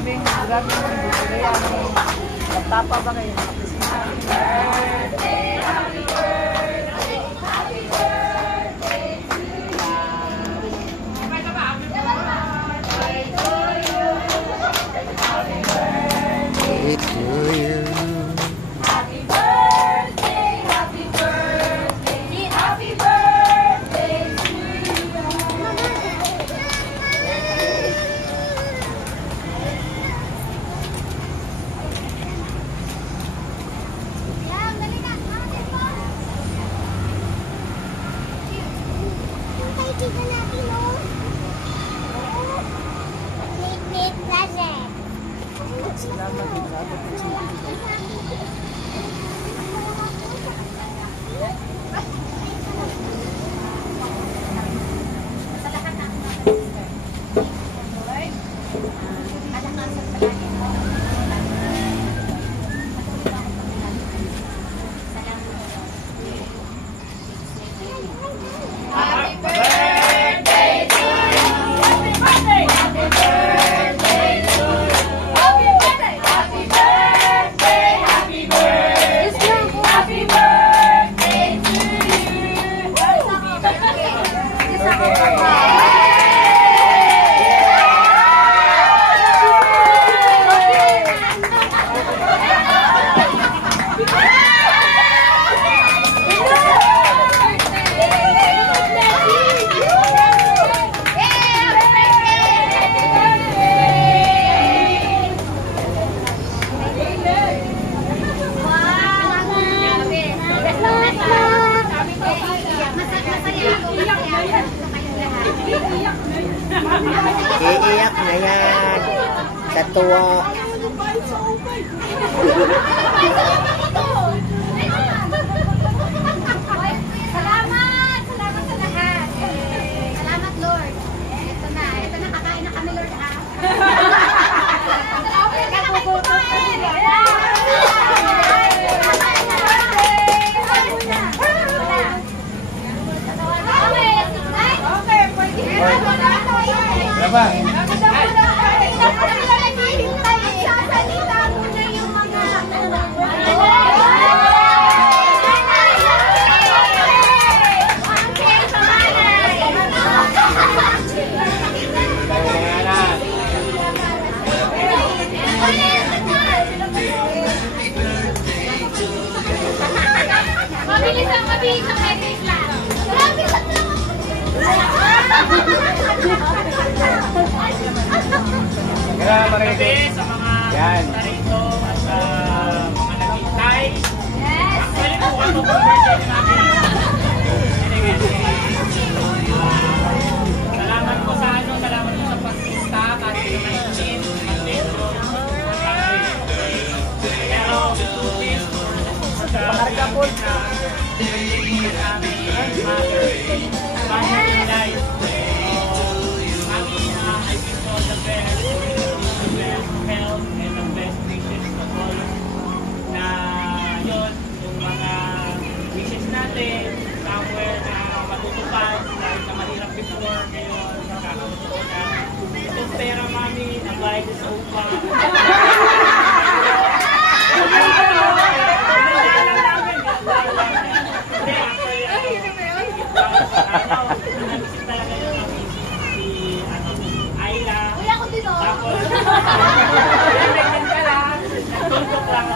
Grabe mo yung kaya nagtapa ba kayo? Iiyak na yan sa tuwa. Salamat! Salamat sa lahat. Salamat, Lord. Ito na kakain na kami, Lord, ha? Okay, nakakutot na sila. Berapa? Mabilis lang, mabilis lang. Kaya marami sa mga yan. narito at sa mga naghintay. Actually po, ano po birthday namin? Salamat po sa salamat po sa pagkista kahit yung 19, Mandelo. Pero, please, sa birthday namin, mother, family life. I wish all the best. Health and the best wishes to all na yun, yung mga wishes natin somewhere na matutupad dahil na mahirap before ngayon nakakauto na itong pera mami ang bayad sa upa Tutok lang.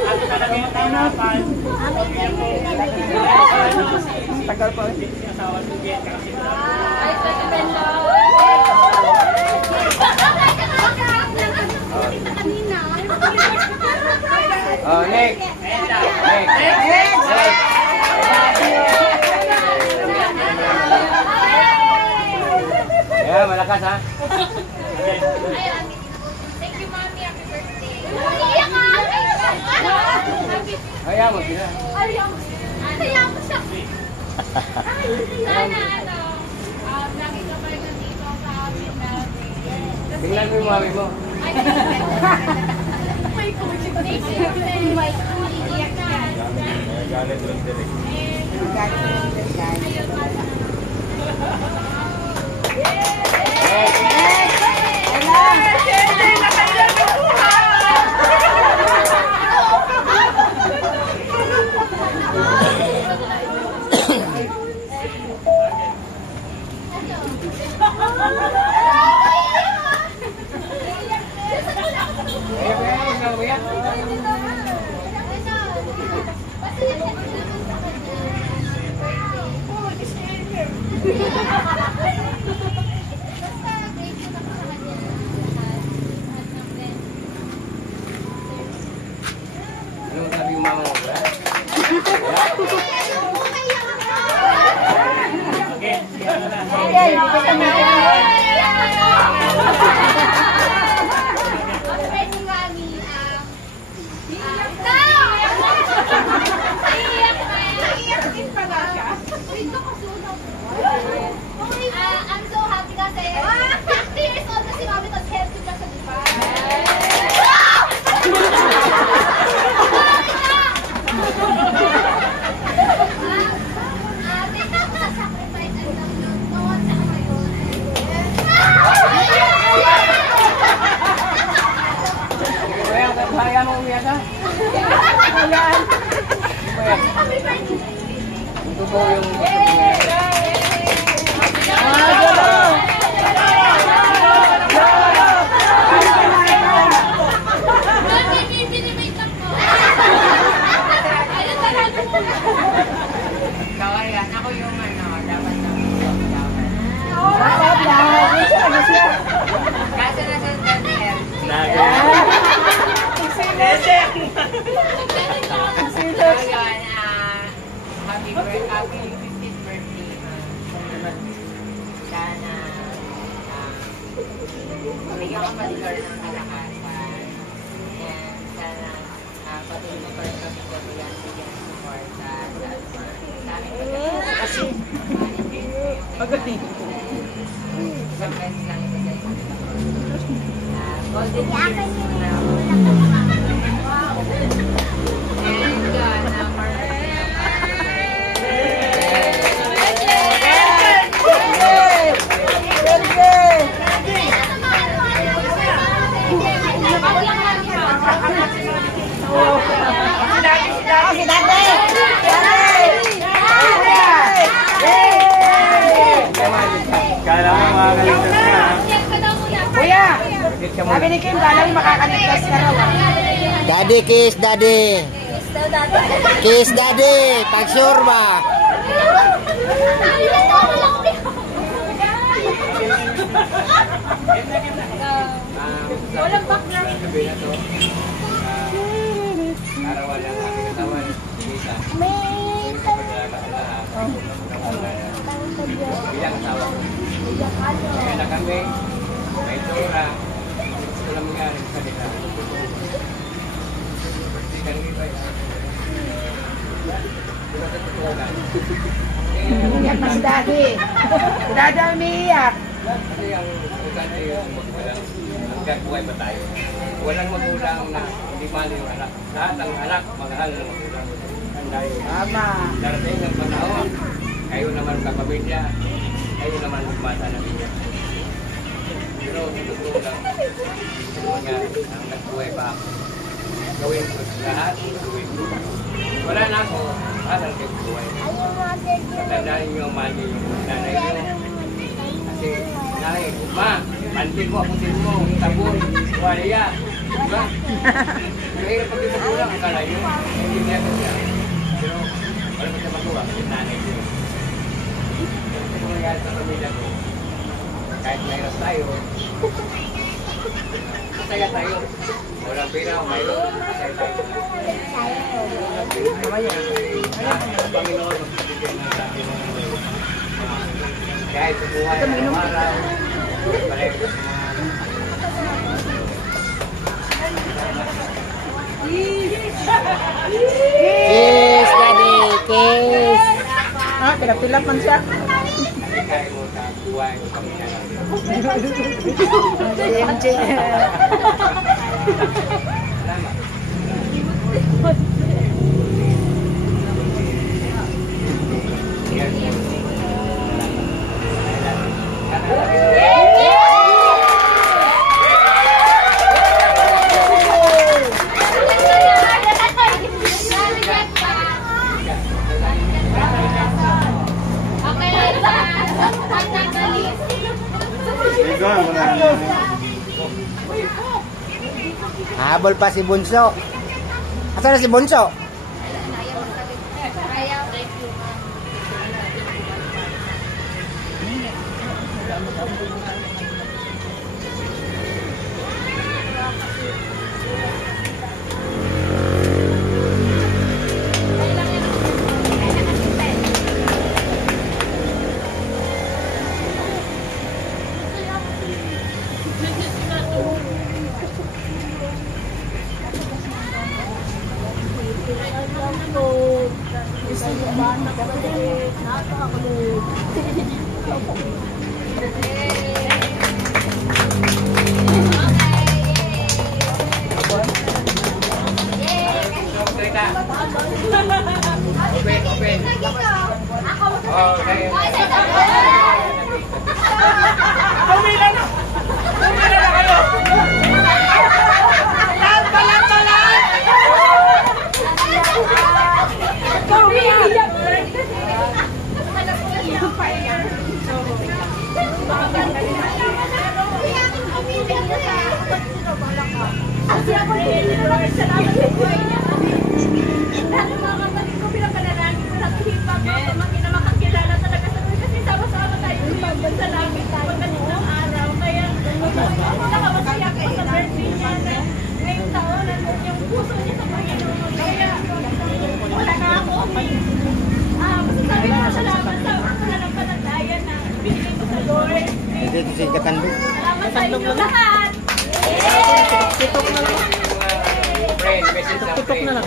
Ako talaga yung tanapan. Tagal pa. Asawa si Jen kasi Ay, sa Pendo. Oh, next. Ya, malakas ha. Thank you, Mommy. Happy birthday. Iyak ka! Kaya mo sila. Ayaw mo siya. Sana, lagi ka pa rin nandito sa amin namin. Tingnan mo yung mami mo. May coaching. Thank you. Iyak ka. Galit lang direct. Ayun, Ano sabi yung mama mo ba? Okay, siya na lang. Ayan, basta na. I'm so happy kasi 50 years old na si Mami tapos healthy pa sa Kaya mo umiyak ha? Ito po yung... Kawayan, ako yung dapat na Dapat lang. Ano siya? Kasi nasa Daniel. Ngayon, happy 15th birthday. Sana bigyan ka pa ni Lord ng kalakasan. And sana patuloy mo pa rin kami bigyan ng support sa amin. Kasi magaling. Mag-best lang ito sa inyo. Golden years na. And God, Si Dati! Kala mo makakaligtas ka. Kuya! Bakit ka mo? Sabi ni Kim, kala mo makakaligtas ka raw. Daddy, kiss daddy. Kiss daddy. Pag sure ba? Walang background. Sabi na to. Arawan ng aking katawan. Isa. Pagkalaman na lahat. Bilang asawa ko. Kaya na kami. May tura. Gusto lang nga rin sa nila. Hindi ka nang iba. Di ba sa totoo lang? Iyak na si Dati. Si Dati ang umiiyak. Kasi ang importante yung magpalang hanggang buhay pa tayo. Walang magulang na hindi mahal yung anak. Lahat ng anak, mahal ng magulang. Dahil Tama. darating ng panahon, kayo naman kapamilya, kayo naman magmata na niya. Pero sa totoo lang, mga ang nagbuhay pa ako. Gawin ko lahat, gawin ko. Wala na ako, parang kayo buhay. Tatandaan niyo ang mahal niyo yung nanay niyo. Kasi, nanay, ma, pantin mo, aputin mo, tabon, wala. Diba? Mahirap pag yung magulang, akala nyo, hindi niya ito siya. Pero, wala pa siya magawa, kasi nanay ko. Kasi kung nangyari sa pamilya ko, kahit mahirap tayo, masaya tayo. Walang pera, mayroon, masaya tayo. Ang Panginoon, magbibigay na sa akin ng kahit sa buhay ng araw, pareho sa Kiss daddy. Kiss. Ah, pilap-pilap man siya. bigay mo sa buhay ng pamilya natin. MJ. Salamat. Okay, Habol pa si Bunso. Asan na si Bunso? Open. Okay. Pumila na! Pumila na kayo! Lahat ba? Lahat ba? Lahat! Dito si Katandog. Katandog na lahat. Titok na lang. Friend, message lang. Titok na lang.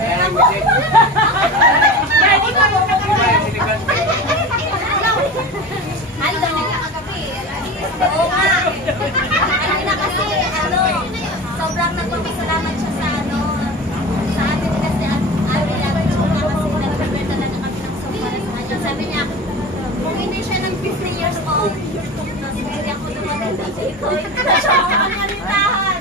Ayan ang message. Hello. Oo nga. Kanina kasi, sobrang nagpapasalamat siya sa sa atin kasi kasi nag-prepare talaga kami ng song para sa kanya. Sabi niya, kung hindi siya ng 50 years old, tapos hindi ako dumating sa Jaycoy, siya ako ang alitahan.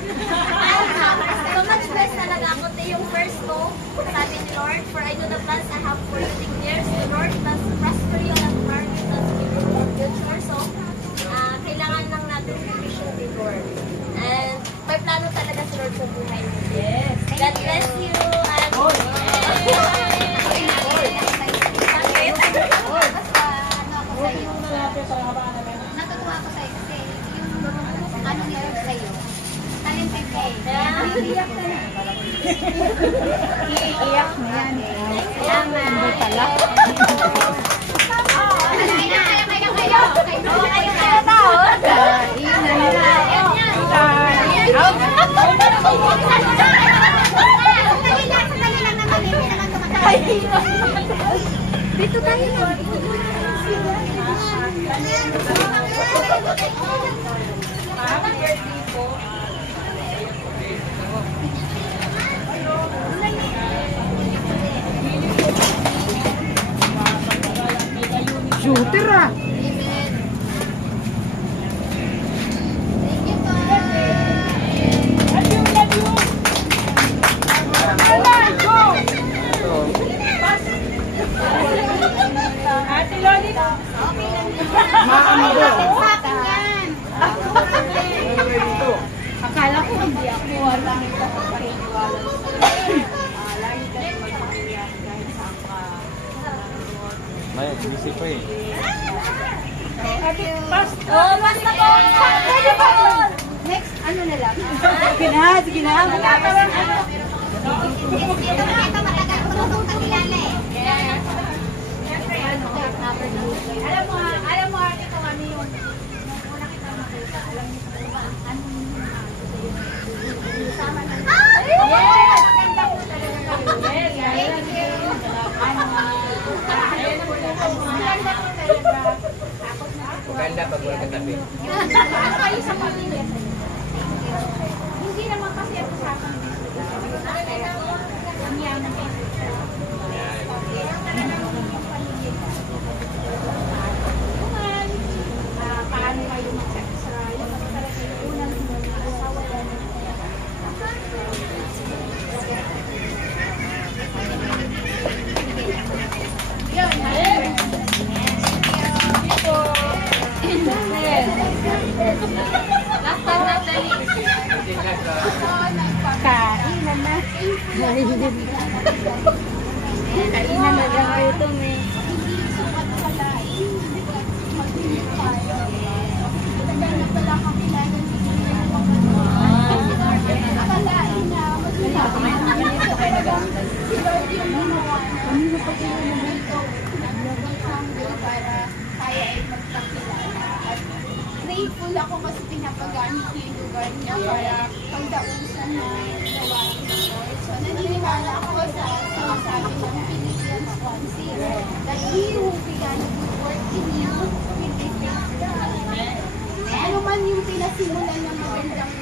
So much best talaga ako yung first ko, sabi ni Lord, for I know the plans I have for you declares the Lord, plus prosper you and market us with your future. So, kailangan lang natin vision before. And may plano talaga si Lord sa buhay mo. Yes. God bless you. And natutuwa ako sa'yo kasi yung ano ni Lord sa'yo. Talented ka eh. Iiyak ka na. Iiyak mo yan. Salamat. Dito tayo na. Shooter ah. Akala ko hindi ako wala nang kapag-iwala. May busy pa eh. Oh, basta po. Pwede pa po. Next, ano na lang? Sige na. Ito matagal ko nung kakilala eh. Siyempre, alam mo, ate ko ano yung una kita makita, alam mo ba, ano yung sama na. Yes! Maganda po talaga kayo. Yes! Thank you. Maganda po talaga. Maganda pag wala katabi. Ano kayo sa pamilya? Hindi naman kasi ako sa akin. Ang yaman eh. Paano kayo mag-extra? Yung talaga yung unang asawa yan. Yun. Thank you. Nagutom eh. Grateful ako kasi pinapagamit niya yung lugar niya para pagdausan na gawain ng Lord. So, naniniwala ako sa sinasabi ng Philippians 1:6 that He who began a good work in you will be faithful. Ano man yung pinasimulan ng magandang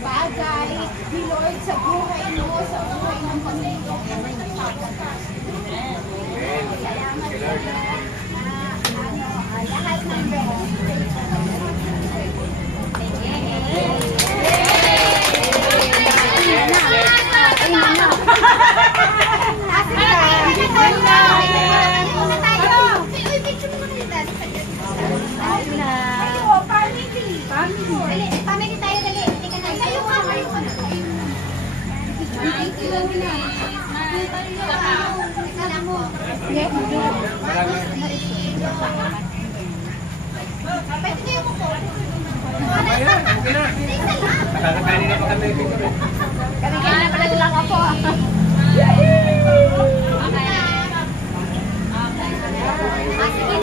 bagay ni Lord sa buhay mo, sa buhay ng pamilya mo, nagpapatas. Salamat sa lahat ng Family tayo dali. Tika na. Kayo ka. Kala mo. Pwede kayo mo po. Nakakakanin na pa kami. Kanina pala sila ka po.